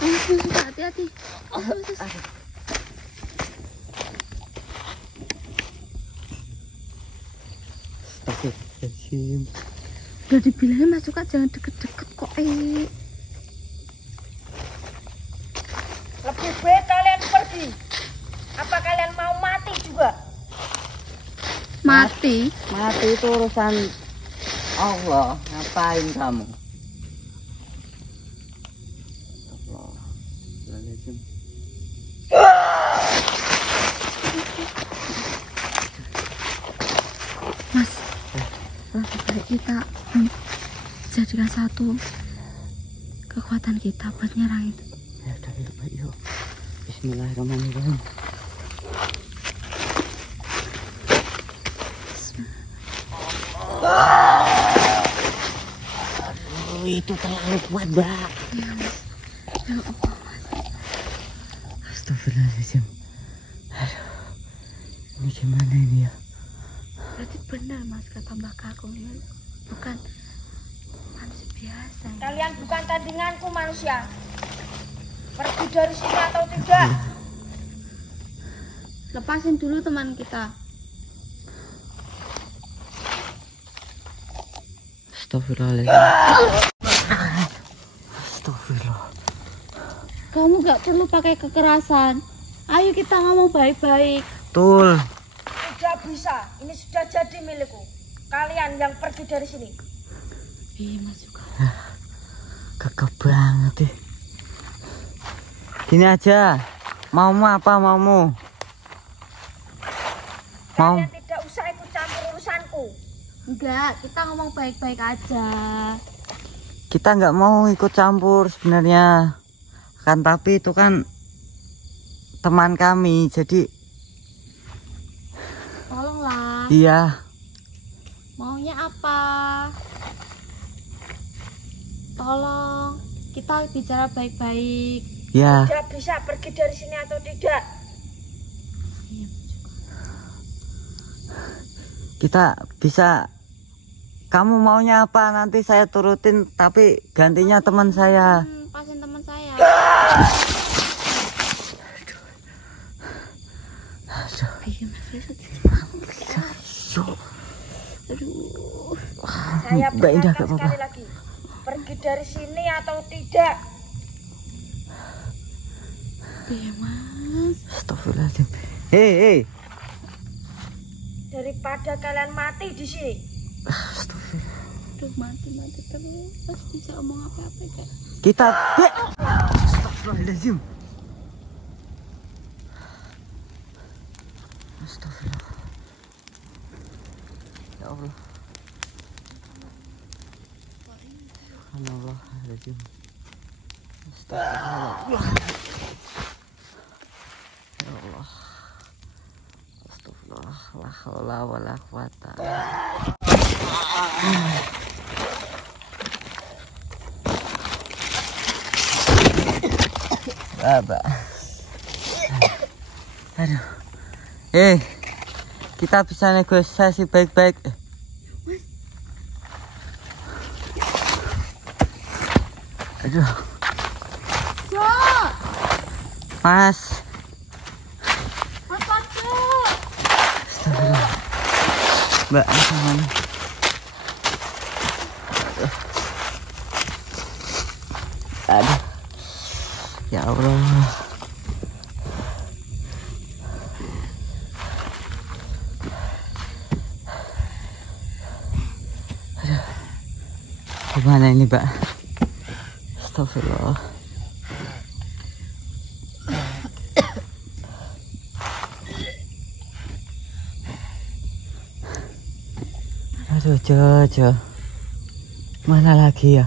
Hati-hati. Astagfirullahaladzim. Udah dibilangin Mas Suka jangan deket-deket kok. Lebih baik kalian pergi. Apa kalian mau mati juga? Mati. Mati itu urusan Allah. Ngapain kamu? Astagfirullahaladzim. Mas, lebih baik kita jadikan satu kekuatan kita buat nyerang itu. Ya udah baik yuk. Bismillahirrahmanirrahim. Aduh, itu terlalu kuat, Mbak. Ya Mas. Ya Allah Mas. Astagfirullahaladzim. Aduh, ini gimana ini ya? Berarti benar Mas kata Mbak Kakung ya. Bukan manusia biasa. Ya. Kalian bukan tandinganku manusia. Pergi dari sini atau tidak? Lepasin dulu teman kita. Astagfirullahaladzim. Astagfirullah. Kamu gak perlu pakai kekerasan. Ayo kita ngomong baik-baik. Betul. Tidak bisa. Ini sudah jadi milikku. Kalian yang pergi dari sini. Iya Mas Suka. Gagah banget deh. Gini aja. Maumu apa maumu? Mau? Kalian tidak usah ikut campur urusanku. Enggak, kita ngomong baik-baik aja. Kita nggak mau ikut campur sebenarnya. Kan tapi itu kan teman kami. Jadi Tolonglah. iya. Maunya apa? Tolong. Kita bicara baik-baik. Ya. Tidak bisa pergi dari sini atau tidak. Iya Mas Suka. Kita bisa. Kamu maunya apa? Nanti saya turutin. Tapi gantinya teman saya. Pasin teman saya. Aduh. Iya Mas Suka. Aduh. Saya Mbak Indah, peringatkan gak apa-apa. sekali lagi. Pergi dari sini atau tidak. Iya Mas. Astagfirullahaladzim. Hei. Daripada kalian mati di sini. Astagfirullah. Aduh mati terus. Bisa omong apa-apa Kak. Kita. Astagfirullahaladzim. Astagfirullah. Ya Allah. Subhanallahirrahmanirrahim. Astagfirullah. Ya Allah. Astagfirullah. La haula wala quwata. Baba. Aduh. Kita bisa negosiasi baik-baik. Aduh. Mas. Astagfirullah. Mbak, mana? Aduh. Ya Allah. Aduh. Gimana ini, Mbak? Astagfirullah. Aduh, Jojo. Mana lagi ya?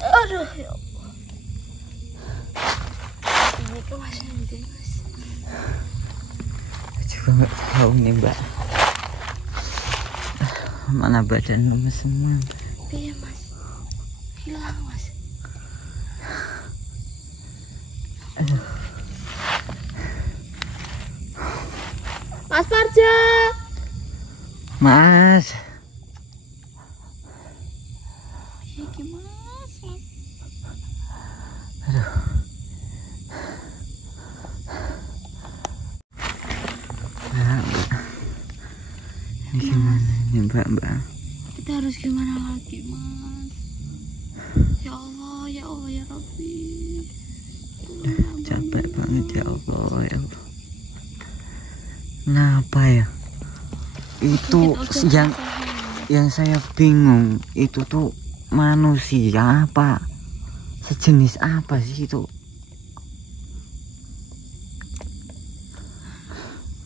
Aduh ya Allah. Ini ke Mas Andi Mas. Juga nggak tahu nih, Mbak. Mana badan lemes semua. Iya Mas. Hilang Mas. Aduh. Mas Parjo. Mas. Iki Mas. Aduh. Gimana ini mbak? Kita harus gimana lagi, Mas? Ya Allah, ya Allah, ya Rabbi. Capek banget ya Allah, ya Allah. Kenapa ya? Itu yang saya bingung, itu tuh manusia apa? Sejenis apa sih itu?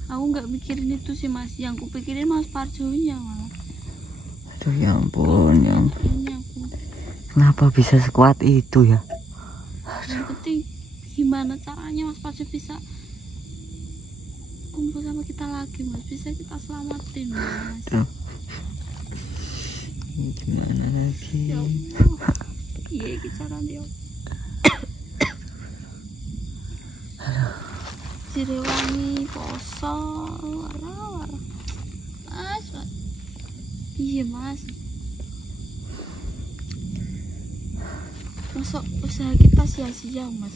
Aku nggak mikirin itu sih, Mas. Yang ku pikirin Mas Parjonya malah. Aduh ya ampun, ya ampun. Ini aku. Kenapa bisa sekuat itu ya? Yang penting gimana caranya Mas Parjo bisa kumpul sama kita lagi, Mas. Bisa kita selamatin, Mas. Aduh. Gimana lagi? Ya Allah. Iya, iki carane yo. Cirewangi poso, walah. Mas. Iya, Mas. Masuk usaha kita sia-sia, Mas.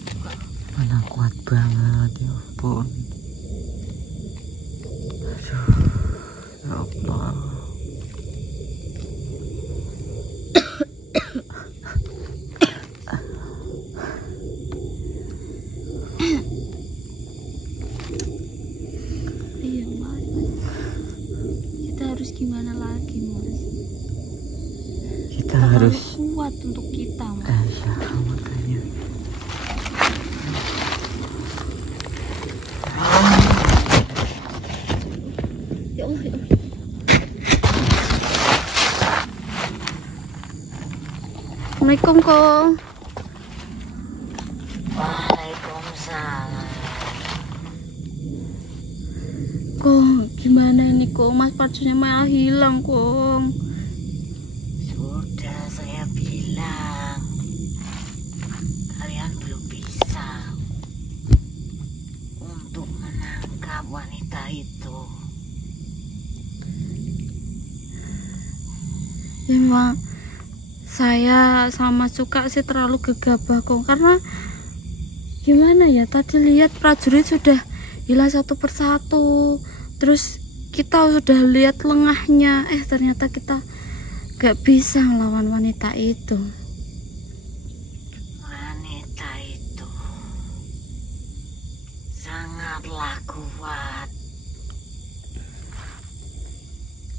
Mana kuat banget ya ampun. Aduh, ya Allah. Iya, Mas. Kita harus gimana lagi, Mas? Kita harus kuat untuk kita, Mas. ya makanya. Ya Allah, ya Allah. Assalamualaikum, Kong. Waalaikumsalam. Kong, gimana ini, Kong? Mas Parjonya malah hilang, Kong. Sudah saya bilang, kalian belum bisa untuk menangkap wanita itu. Ya memang saya sama suka sih terlalu gegabah, Kong, karena gimana ya, tadi lihat prajurit sudah hilang satu persatu, terus kita sudah lihat lengahnya, ternyata kita gak bisa ngelawan wanita itu. Wanita itu sangatlah kuat.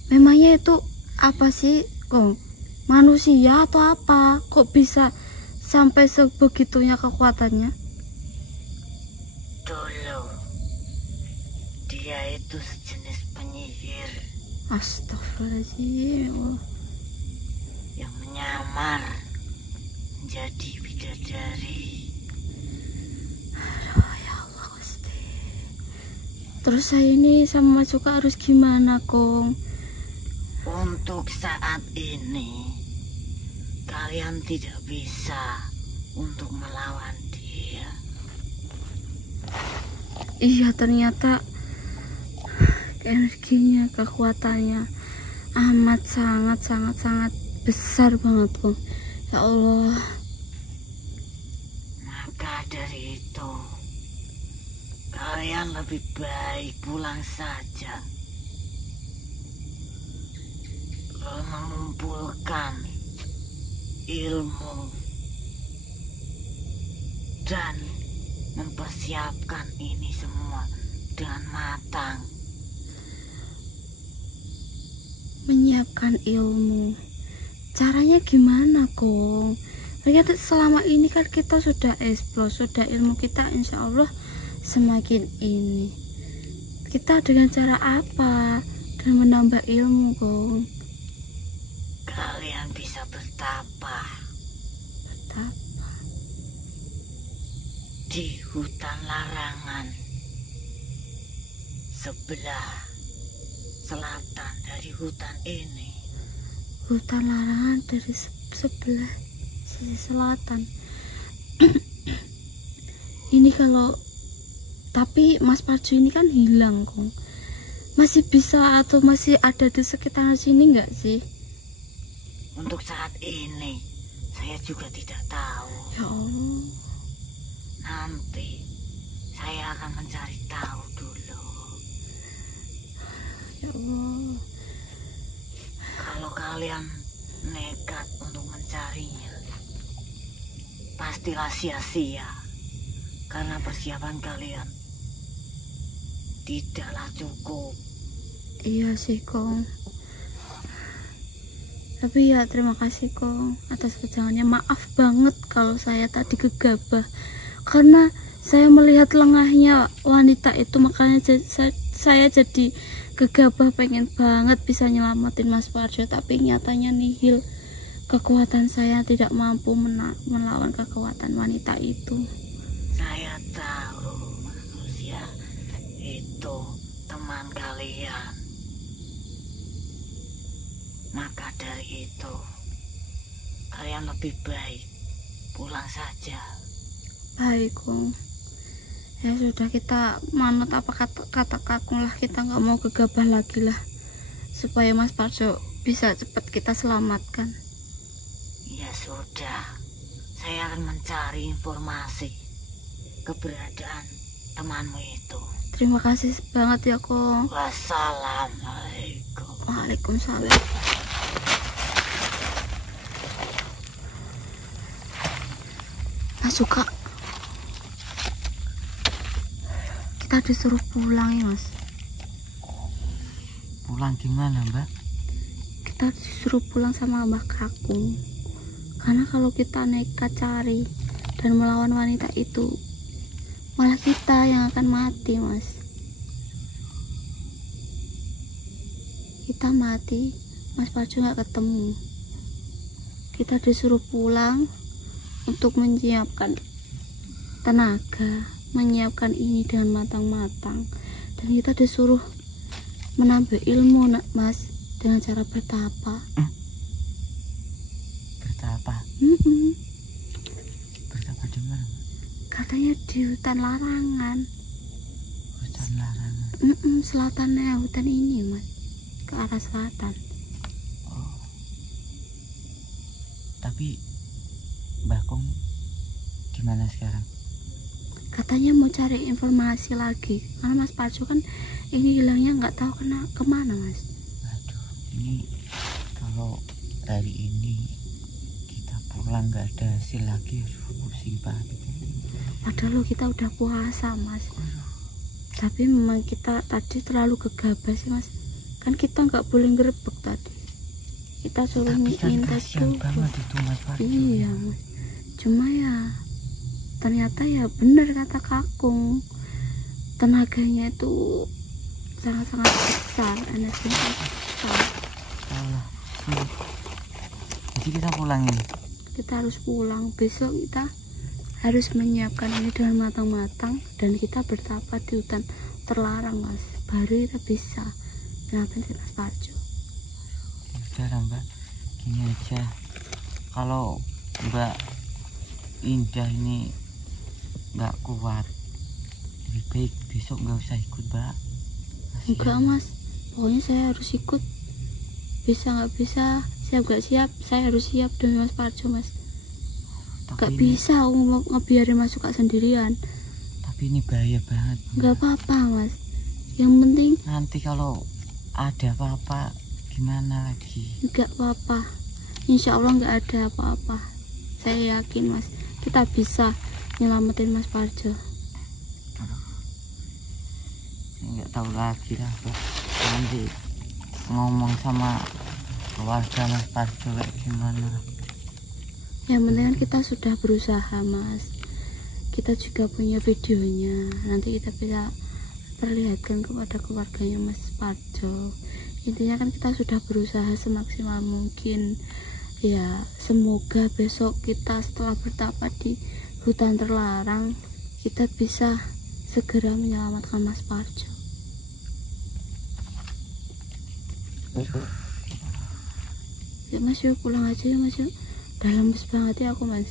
Memangnya itu apa sih, Kong? Manusia atau apa? Kok bisa sampai sebegitunya kekuatannya? Dulu dia itu sejenis penyihir Astagfirullahaladzim, ya Allah. yang menyamar menjadi bidadari. Aduh, ya Allah, Gusti. Terus saya ini sama Mas Suka harus gimana, Kong? Untuk saat ini kalian tidak bisa untuk melawan dia. Iya, ternyata energinya, kekuatannya amat sangat besar banget, Kong. Ya Allah. Maka dari itu kalian lebih baik pulang saja, mengumpulkan ilmu dan mempersiapkan ini semua dengan matang. Menyiapkan ilmu, caranya gimana, Kong? Ternyata selama ini kan kita sudah explore, sudah ilmu kita insya Allah semakin ini. Kita dengan cara apa dan menambah ilmu, Kong? Kalian bisa bertapa di hutan larangan sebelah selatan dari hutan ini. Hutan larangan dari sebelah sisi selatan. Ini kalau tapi Mas Parjo ini kan hilang, Kong. Masih bisa atau masih ada di sekitar sini nggak sih? Untuk saat ini saya juga tidak tahu. Ya Allah. Nanti saya akan mencari tahu dulu. Ya Allah. kalian nekat untuk mencarinya, pastilah sia-sia karena persiapan kalian tidaklah cukup. Iya sih Kong, tapi ya terima kasih Kong atas pejangannya. Maaf banget kalau saya tadi gegabah, karena saya melihat lengahnya wanita itu, makanya saya jadi gegabah, pengen banget bisa nyelamatin Mas Parjo, tapi nyatanya nihil. Kekuatan saya tidak mampu melawan kekuatan wanita itu. Saya tahu manusia itu teman kalian. Maka dari itu, kalian lebih baik pulang saja. Baik Kong. Ya sudah, kita manut apa kata Kakung lah, kita nggak mau gegabah lagi lah, supaya Mas Parjo bisa cepat kita selamatkan. Ya sudah, saya akan mencari informasi keberadaan temanmu itu. Terima kasih banget ya Kong. Wassalamualaikum. Waalaikumsalam. Mas Suka, kita disuruh pulang ya Mas. Pulang gimana, Mbak? Kita disuruh pulang sama Mbak Kakung, karena kalau kita nekat cari dan melawan wanita itu, malah kita yang akan mati Mas. Kita mati, Mas Parjo nggak ketemu. Kita disuruh pulang untuk menyiapkan tenaga, menyiapkan ini dengan matang-matang, dan kita disuruh menambah ilmu Mas, dengan cara bertapa. Bertapa? Bertapa di mana? Katanya di hutan larangan. Hutan larangan? Selatannya hutan ini Mas, ke arah selatan. Oh. Tapi Mbak Kong gimana sekarang? Katanya mau cari informasi lagi, karena Mas Parjo kan ini hilangnya nggak tahu kemana Mas. Aduh, ini kalau hari ini kita pulang nggak ada hasil lagi, pusing banget. Padahal kita udah puasa Mas. Tapi memang kita tadi terlalu gegabah sih Mas. Kan kita nggak boleh ngerebek tadi. Kita suruh Tapi kan minta kasihan banget itu Mas Parjo. Iya Mas. Cuma ya ternyata ya benar kata Kakung, tenaganya itu sangat-sangat besar, energinya besar. Salah. Jadi kita pulang ini. Kita harus pulang. Besok kita harus menyiapkan ini dengan matang-matang, dan kita bertapa di hutan terlarang Mas, baru kita bisa nyelamatin Mas Parjo. Udah Mbak, gini aja, kalau Mbak Indah ini nggak kuat, lebih baik besok nggak usah ikut Mbak. Kasian. Enggak Mas, pokoknya saya harus ikut. Bisa nggak bisa, siap nggak siap, saya harus siap demi Mas Parjo Mas. Nggak bisa aku mau ngebiarin Mas Suka sendirian. Tapi ini bahaya banget. Nggak apa-apa Mas, yang penting nanti kalau ada apa-apa gimana lagi? nggak apa-apa, insya Allah nggak ada apa-apa. Saya yakin Mas, kita bisa nyelamatin Mas Parjo. Nggak tahu lagi lah Mbak. Nanti ngomong sama keluarga Mas Parjo kayak gimana. Yang penting kan kita sudah berusaha Mas, kita juga punya videonya, nanti kita bisa perlihatkan kepada keluarganya Mas Parjo. Intinya kan kita sudah berusaha semaksimal mungkin ya. Semoga besok kita setelah bertapa di hutan terlarang, kita bisa segera menyelamatkan Mas Parjo. Ya Mas, yuk pulang aja ya Mas, yuk. Udah lemes banget ya aku Mas.